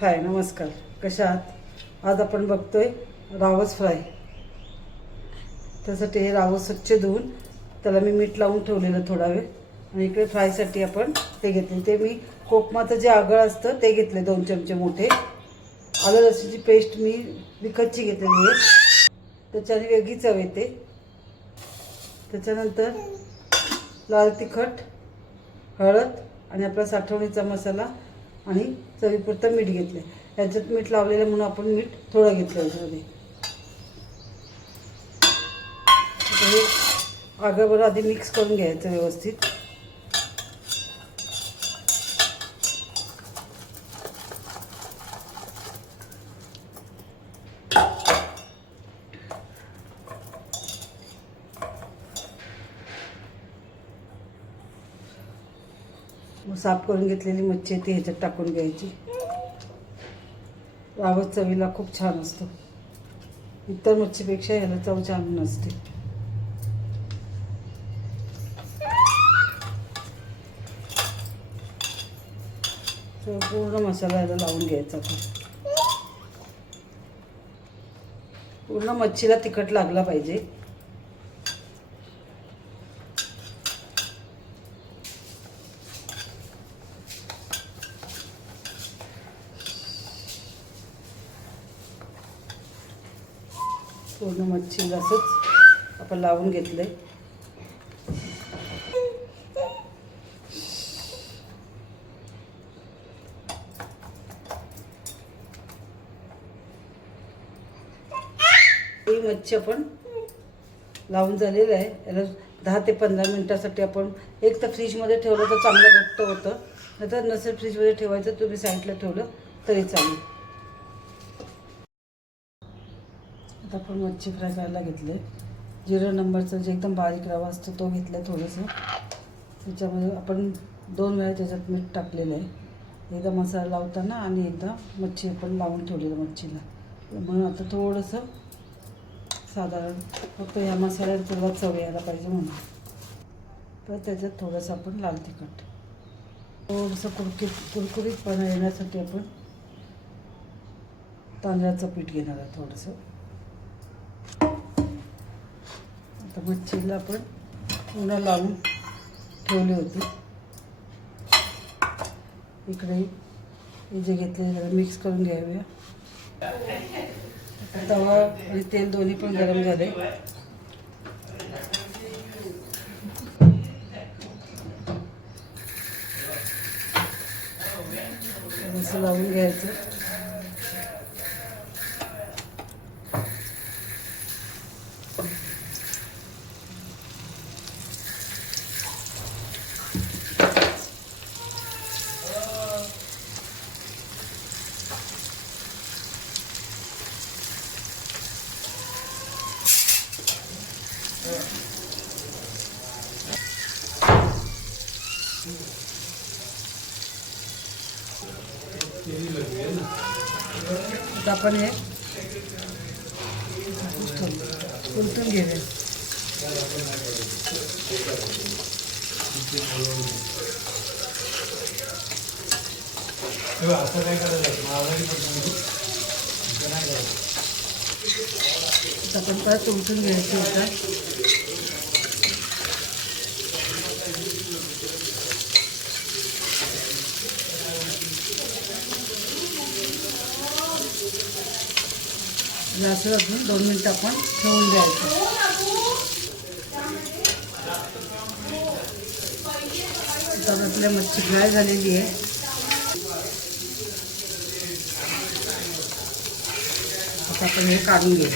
हाय नमस्कार, कशा आहात? आज आपण बघतोय रावस फ्राय. त्यासाठी हे रावस स्वच्छ धुवून त्याला मी मीठ लावून ठेवलेलं थोडा वेळ. आणि इकडे फ्रायसाठी आपण ते घेतले, ते मी कोकमाचं जे आगळ असतं ते घेतले 2 चमचे मोठे. आलं लसूणची पेस्ट मी विकतची घेतलेली आहे, त्याच्याने वेगळी चव येते. त्याच्यानंतर लाल तिखट, हळद आणि आपला साठवणीचा मसाला आणि चवीपुरतं मीठ घेतलं. याच्यात मीठ लावलेलं म्हणून आपण मीठ थोडं घेतलं याच्यामध्ये. हे आगळबरोबर आधी मिक्स करून घ्यायचं व्यवस्थित. मग साफ करून घेतलेली मच्छी ती ह्याच्यात टाकून घ्यायची. रावस चवीला खूप छान असतो, इतर मच्छीपेक्षा ह्याला चव छान नसते. तर पूर्ण मसाला ह्याला लावून घ्यायचा. पूर्ण मच्छीला तिखट लागला पाहिजे. पूर्ण मच्छीला असंच आपण लावून घेतलंय. ही मच्छी आपण लावून झालेलं आहे. याला 10 ते 15 मिनिटासाठी आपण एक तर फ्रीजमध्ये ठेवलं तर चांगलं घट्ट होतं, नाहीतर नसेल फ्रीजमध्ये ठेवायचं तुम्ही साईडला ठेवलं तरी चालेल. आता आपण मच्छी फ्राय करायला घेतले. 0 नंबरचं जे एकदम बारीक रवा असतो तो घेतला थोडंसं. त्याच्यामध्ये आपण 2 वेळा त्याच्यात मीठ टाकलेलं आहे, एकदा मसाला लावताना आणि एकदा मच्छी आपण लावून ठेवलेलं मच्छीला. म्हणून आता थोडंसं साधारण फक्त ह्या मसाल्यात थोडा चव यायला पाहिजे म्हणून. तर त्याच्यात थोडंसं आपण लाल तिखट, थोडंसं कुरकुरीतपणा येण्यासाठी आपण तांदळाचं पीठ घेणार आहे थोडंसं. आता मच्छीला आपण पुन्हा लावून ठेवली होती. इकडे हे जे घेतले मिक्स करून घ्यावे. तवा आणि तेल दोन्ही पण गरम झाले. असं लावून घ्यायचं. आता आपण हे उलटून घेऊया. आपण परत उलटून घ्यायचं होतं. असं अजून 2 मिनिटं आपण ठेवून द्यायचं. आता आपल्या मच्छी फ्राय झालेली आहे. आता आपण हे काढून घेऊ.